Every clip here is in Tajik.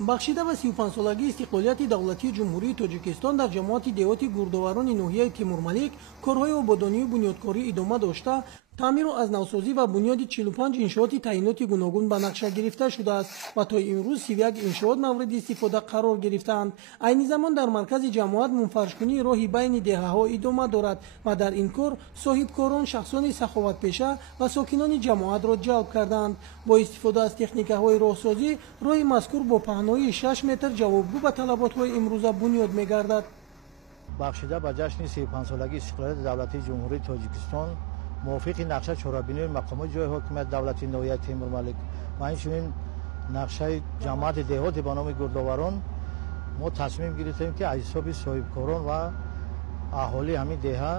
бахшида ба 35 солаги истиқлолияти давлатии ҷумҳурии тоҷикистон дар ҷамоати деҳоти гурдоварони ноҳияи Тимур-Малик корҳои ободонию бунёдкорӣ идома дошта, таъмиру азнавсозӣ ва бунёди 45 иншооти таъйиноти гуногун ба нақша гирифта шудааст ва то имрӯз 31 иншоот мавриди истифода қарор гирифтаанд. айни замон дар маркази ҷамоат мунфаршкунии роҳи байни деҳаҳо идома дорад ва дар ин кор соҳибкорон, шахсони саховатпеша ва сокинони ҷамоатро ҷалб карданд. бо истифода аз техникаҳои роҳсозӣ роҳи мазкур бо паҳнои 6 метр ҷавобгӯ ба талаботҳои имрӯза бунёд мегардад. бахшида ба ҷашни 35-солаги истиқлолияти давлатии ҷумҳурии тоҷикистон мувофиқи нақша чорабиниёи мақомоти ҷойи ҳокимияти давлати ноҳияи Тимур-Малик ва инчунин нақшаи ҷамоати деҳоти ба номи гурдоварон мо тасмим гирифтем ки аз ҳисоби соҳибкорон ва аҳолии ҳамин деҳа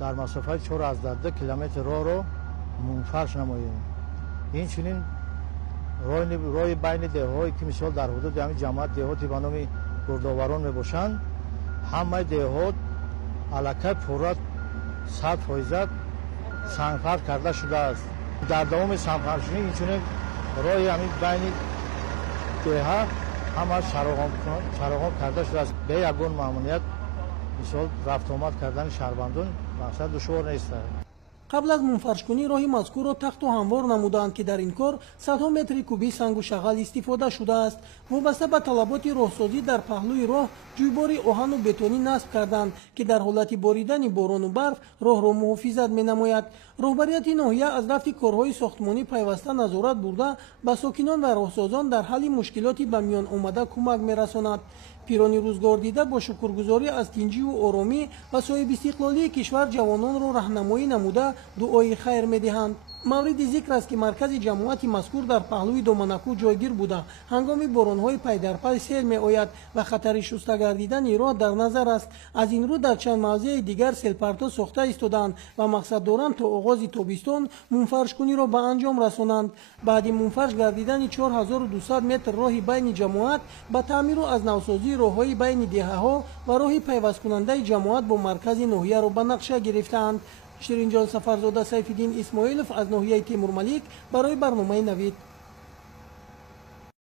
дар масофаи 4 километр роҳро мунфарш намоем. инчунин роҳи байни деҳаҳое ки мисол дар ҳудуди ҳамин ҷамоати деҳоти ба номи гурдоварон мебошанд, ҳамаи деҳот аллакай пурра 100% сангфарш карда шудааст. дар давоми сангфаршунӣ инчунин роҳи ҳамин байни деҳа ҳама чароғон карда шудааст. бе ягон маъмуният мисол рафтуомад кардани шаҳрвандон мақсад душвор нест. қабл аз мунфаршкунӣ роҳи мазкурро тахту ҳамвор намуданд ки дар ин кор садҳо метри кубӣ сангу шағал истифода шудааст. вобаста ба талаботи роҳсозӣ дар паҳлӯи роҳ ҷӯйбори оҳану бетонӣ насб карданд ки дар ҳолати боридани борону барф роҳро муҳофизат менамояд. роҳбарияти ноҳия аз рафти корҳои сохтмонӣ пайваста назорат бурда ба сокинон ва роҳсозон дар ҳалли мушкилоти ба миён омада кӯмак мерасонад. пирони рӯзгордида бо шукргузорӣ аз тинҷиву оромӣ ва соҳибистиқлолии кишвар ҷавононро раҳнамоӣ намуда дуои хайр медиҳанд. мавриди зикр аст ки маркази ҷамоати мазкур дар паҳлӯи доманакӯ ҷойгир буда ҳангоми боронҳои пайдарпай сел меояд ва хатари шуста гардидани роҳ дар назар аст. аз ин рӯ дар чанд мавзеи дигар селпардо сохта истодаанд ва мақсад доранд то оғози тобистон мунфаршкуниро ба анҷом расонанд. баъди мунфарш гардидани 4200 метр роҳи байни ҷамоат ба таъмиру азнавсозии роҳҳои байни деҳаҳо ва роҳи пайвасткунандаи ҷамоат бо маркази ноҳияро ба нақша гирифтаанд. ширинҷон Сафарзода, Сайфиддин Исмоилов аз ноҳияи Тимур-Малик барои барномаи Навид.